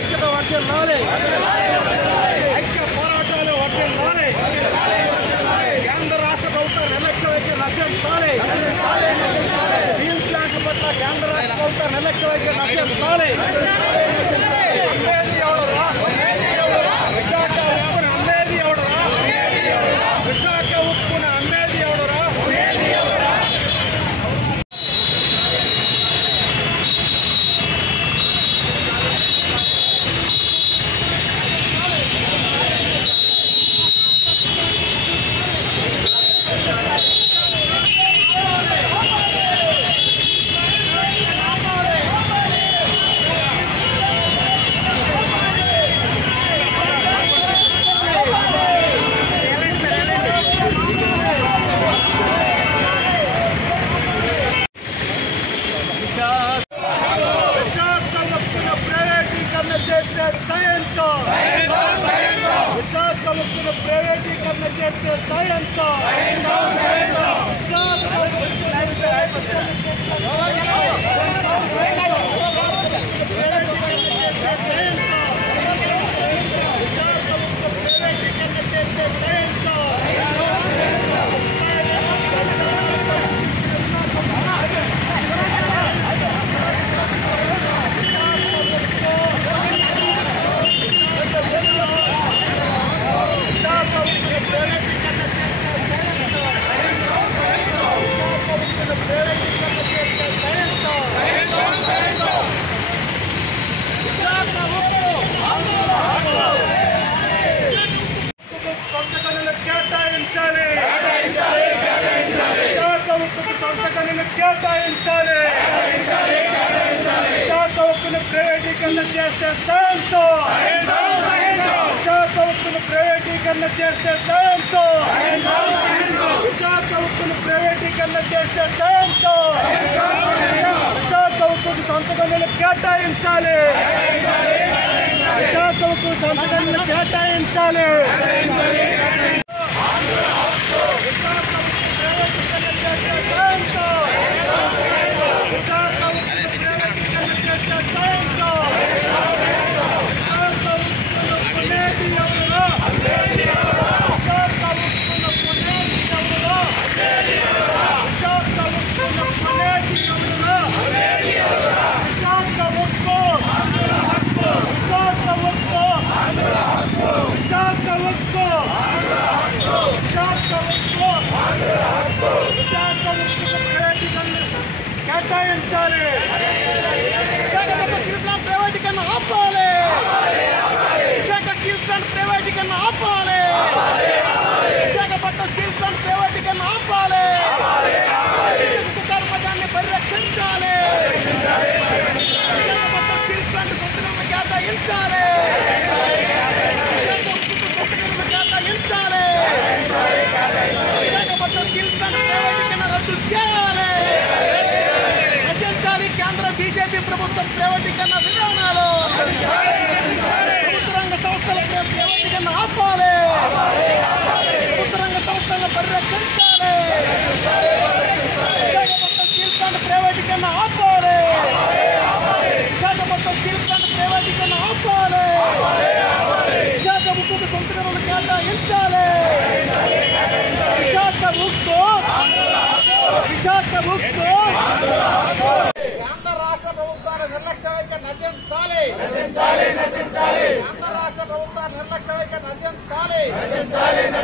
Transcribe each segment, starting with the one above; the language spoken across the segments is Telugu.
ఐక్యత వర్ధిల్లాలి, ఐక్య పోరాటాలు వర్ధిల్లాలి, కేంద్ర రాష్ట్ర ప్రభుత్వ నిర్లక్ష్య వైఖరి నశించాలి, స్టీల్ ప్లాంట్ల పట్ల కేంద్ర రాష్ట్ర ప్రభుత్వ నిర్లక్ష్య వైఖరి నశించాలి. అమ్మేది ఎవడురా? విశాఖ ఉప్పున అమ్మేది ఎవడురా? విశాఖ ఉప్పున అమ్మేది ఎవడురా? విశాఖ ఉక్కును ప్రైవేటీకరణ చేస్తే కేటాయించాలి, విశాఖ ఉక్కును ప్రైవేటీకరణ చేస్తే సహించు, విశాఖ ఉక్కును ప్రైవేటీకరణ చేస్తే సహించు, విశాఖ ఉక్కును ప్రైవేటీకరణ చేస్తే సహించు, విశాఖ ఉక్కుకు సొంత గనులు కేటాయించాలి, విశాఖ ఉక్కు సొంత గనులు కేటాయించాలి. కేటాయించాలి, విశాఖపట్నం స్టీల్ ప్లాంట్ ప్రైవేటీకరణ ఆపాలి, విశాఖ స్టీల్ ప్లాంట్ ప్రైవేటీకరణ ఆపాలి, విశాఖపట్నం స్టీల్ ప్లాంట్ ప్రైవేటీకరణ ఆపాలి, కార్మికాన్ని పరిరక్షించాలి, విశాఖపట్నం స్టీల్ ప్లాంట్ సొంతగనులను కేటాయించాలి, కేటాయించాలి, విశాఖపట్నం స్టీల్ ప్లాంట్ ప్రైవేటీకరణ రద్దు చేయాలి, కేంద్ర బీజేపీ ప్రభుత్వం ప్రైవేటీకరణ విధానాలు, ప్రభుత్వ రంగ సంస్థల ప్రైవేటీకరణ ఆపాలి, ప్రభుత్వ రంగ సంస్థలను పరిరక్షించాలి, విశాఖపట్నం స్టీల్ ప్లాంట్ ప్రైవేటీకరణ ఆపాలి, విశాఖపట్నం స్టీల్ ప్లాంట్ ప్రైవేటీకరణ ఆపాలి, విశాఖ ఉక్కుకు సొంత గనులు కేటాయించాలి, విశాఖ ఉక్కు కేంద్ర రాష్ట్ర ప్రభుత్వాల నిర్లక్ష్య వైఖరి నశించాలి, కేంద్ర రాష్ట్ర ప్రభుత్వాల నిర్లక్ష్య వైఖరి నశించాలి,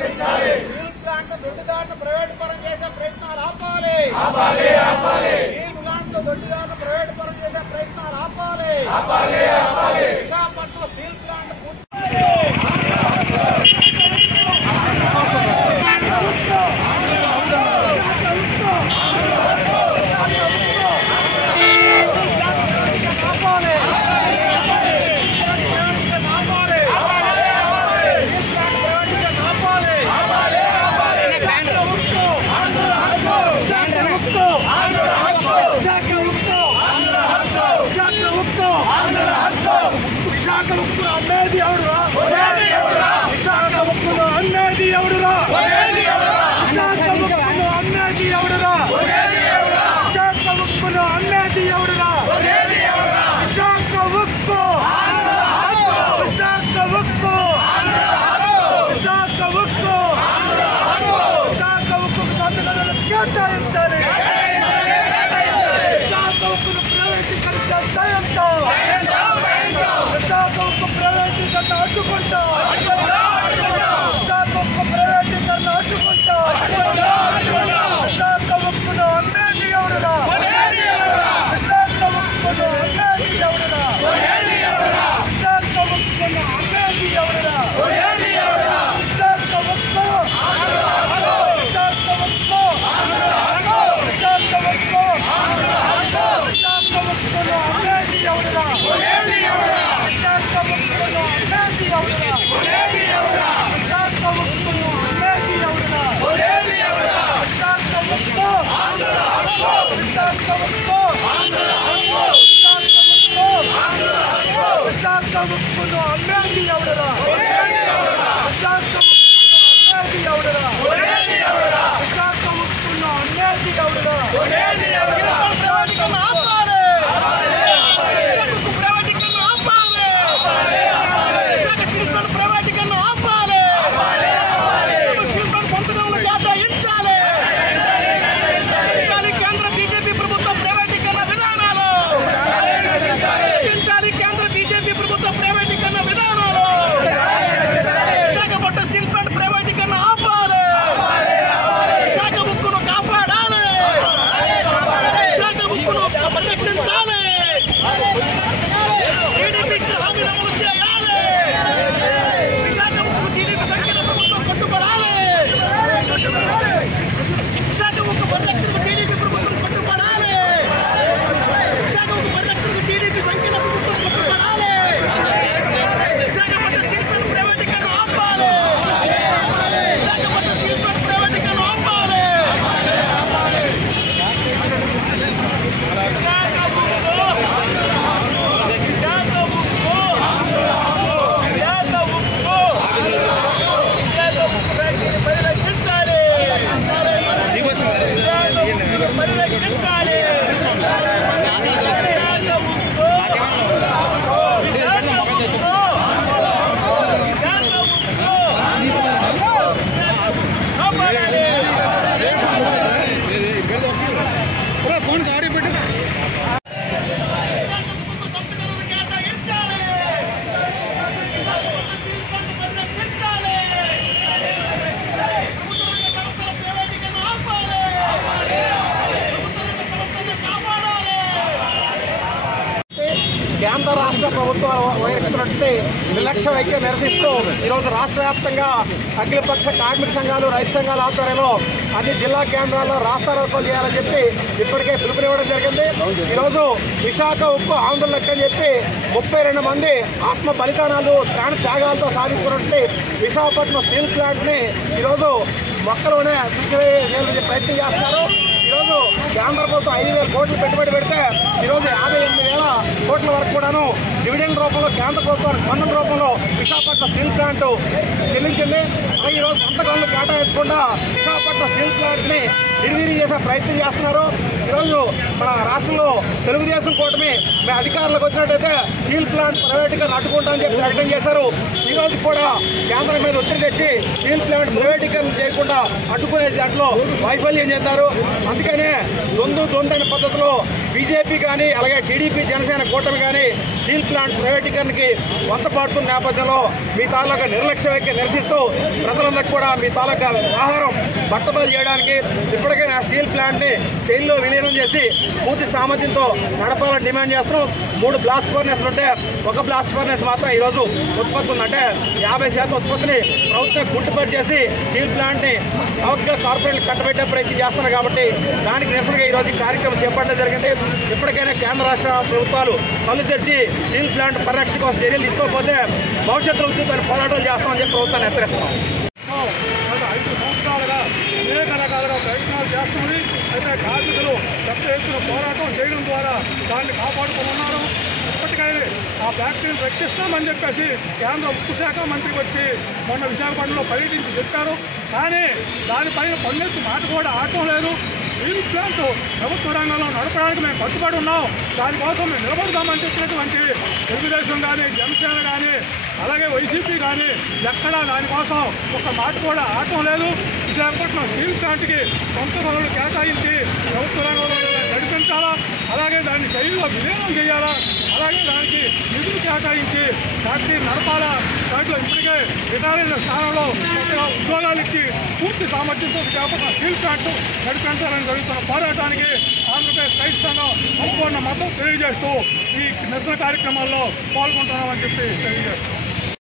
స్టీల్ ప్లాంట్ దొడ్డిదారులను ప్రైవేట్ పరం చేసే ప్రయత్నాలు ఆపాలి, స్టీల్ ప్లాంట్ దొడ్డిదారులను ప్రైవేట్ పరం చేసే ప్రయత్నాలు ఆపాలి, విశాఖపట్నం స్టీల్ ప్లాంట్ విశాఖ ఉక్కును అమ్మేది ఎవడురా? విశాఖ ఉక్కును అమ్మేది ఎవడురా? విశాఖ ఉక్కును అమ్మేది ఎవడురా? విశాఖ ఉక్కును అమ్మేది ఎవడురా? విశాఖ ఉక్కు ఉక్కును అమ్మేది ఎవడరా? విశాఖ ఉక్కును అమ్మేది ఎవడరా? విశాఖ ఉక్కును అమ్మేది ఎవడరా? फोन गाड़ी पे కేంద్ర రాష్ట్ర ప్రభుత్వాలు వహిస్తున్నటువంటి నిర్లక్ష్య వైఖరి నిరసిస్తూ ఈరోజు రాష్ట్ర వ్యాప్తంగా అఖిలపక్ష కార్మిక సంఘాలు రైతు సంఘాల ఆధ్వర్యంలో అన్ని జిల్లా కేంద్రాల్లో రాస్తారోకోలు చేయాలని చెప్పి ఇప్పటికే పిలుపునివ్వడం జరిగింది. ఈరోజు విశాఖ ఉక్కు ఆందోళనకు అని చెప్పి 32 మంది ఆత్మ బలిదానాలు ప్రాణ త్యాగాలతో సాధించుకున్నటువంటి విశాఖపట్నం స్టీల్ ప్లాంట్ని ఈరోజు మొక్కలోనే తీర్చివేయాలని ప్రయత్నం చేస్తున్నారు. ఈరోజు కేంద్ర ప్రభుత్వం 5,000 కోట్లు పెట్టుబడి పెడితే ఈరోజు 58,000 కోట్ల వరకు కూడాను డివిడెండ్ రూపంలో కేంద్ర ప్రభుత్వానికి పన్నుల రూపంలో విశాఖపట్నం స్టీల్ ప్లాంట్ చెల్లించింది. అలాగే ఈరోజు సొంత గనులు కేటాయించకుండా విశాఖపట్నం స్టీల్ ప్లాంట్ని నిర్వీర్యం చేసే ప్రయత్నం చేస్తున్నారు. ఈరోజు మన రాష్ట్రంలో తెలుగుదేశం కూటమి మేము అధికారంలోకి వచ్చినట్టయితే స్టీల్ ప్లాంట్ ప్రైవేటీకరణ అడ్డుకుంటామని చెప్పి ప్రకటన చేశారు. ఈరోజు కూడా కేంద్రం మీద ఒత్తిడి తెచ్చి స్టీల్ ప్లాంట్ ప్రైవేటీకరణ చేయకుండా అడ్డుకునే దాంట్లో వైఫల్యం చెందారు. అందుకనే దొందని పద్ధతిలో బీజేపీ కానీ అలాగే టీడీపీ జనసేన కూటమి కానీ స్టీల్ ప్లాంట్ ప్రైవేటీకరణకి వంతపాడుతున్న నేపథ్యంలో మీ తాలూకా నిర్లక్ష్య వైఖరి నిరసిస్తూ ప్రజలందరికీ కూడా మీ తాలూకా వ్యవహారం బట్టబయలు చేయడానికి ఇప్పటికైనా స్టీల్ ప్లాంట్ని సెయిల్లో విలీనం చేసి పూర్తి సామర్థ్యంతో నడపాలని డిమాండ్ చేస్తున్నాం. 3 బ్లాస్ట్ ఫర్నెస్లు ఉంటే 1 బ్లాస్ట్ ఫర్నెస్ మాత్రం ఈరోజు ఉత్పత్తి ఉందంటే 50% ఉత్పత్తిని ప్రభుత్వం గుర్తుపరిచేసి స్టీల్ ప్లాంట్ని చౌకగా కార్పొరేట్లు కట్టబెట్టే ప్రయత్నం చేస్తున్నారు. కాబట్టి దానికి నిరసనగా ఈరోజు కార్యక్రమం చేపట్టడం జరిగింది. ఇప్పటికైనా కేంద్ర రాష్ట్ర ప్రభుత్వాలు కళ్ళు తెరిచి స్టీల్ ప్లాంట్ పరిరక్షణ కోసం చర్యలు తీసుకోకపోతే భవిష్యత్తులో ఉద్యోగాన్ని పోరాటం చేస్తామని చెప్పి ప్రభుత్వాన్ని హెచ్చరిస్తున్నాం. గత 5 సంవత్సరాలుగా అనేక రకాలుగా ప్రయత్నాలు చేస్తుంది. అయితే కార్మికులు పెద్ద ఎత్తున పోరాటం చేయడం ద్వారా దాన్ని కాపాడుకున్నారు. ఇప్పటికైనా ఆ ఫ్యాక్టరీని రక్షిస్తామని చెప్పేసి కేంద్ర ఉక్కు శాఖ మంత్రి వచ్చి మొన్న విశాఖపట్నంలో పర్యటించి చెప్పారు. కానీ దానిపైన పన్నెత్తు మాట కూడా ఆడటం లేదు. స్టీల్ ప్లాంట్ ప్రభుత్వ రంగంలో నడపడానికి మేము కట్టుబడి ఉన్నాం, దానికోసం మేము నిలబడదామని చెప్పినటువంటి తెలుగుదేశం కానీ జనసేన కానీ అలాగే వైసీపీ కానీ ఎక్కడా దానికోసం ఒక మాట కూడా ఆడటం లేదు. విశాఖపట్నం స్టీల్ ప్లాంట్కి సొంత పనులు కేటాయించి ప్రభుత్వ రంగంలో నడిపించాలా, అలాగే దాన్ని శైలిలో విలీనం చేయాలా, అలాగే దానికి నిధులు కేటాయించి ఫ్యాక్టరీ నడపాలా. దాంట్లో ఇప్పటికే రిటైర్ అయిన స్థానంలో ఉద్యోగాలు ఇచ్చి పూర్తి సామర్థ్యంతో విశాఖపట్నం స్టీల్ ప్లాంట్ నడిపించాలని జరుగుతున్న పోరాటానికి ఆంధ్రప్రదేశ్ రైతు సంఘం సంపూర్ణ మద్దతు తెలియజేస్తూ ఈ నిరసన కార్యక్రమాల్లో పాల్గొంటున్నామని చెప్పి తెలియజేస్తాం.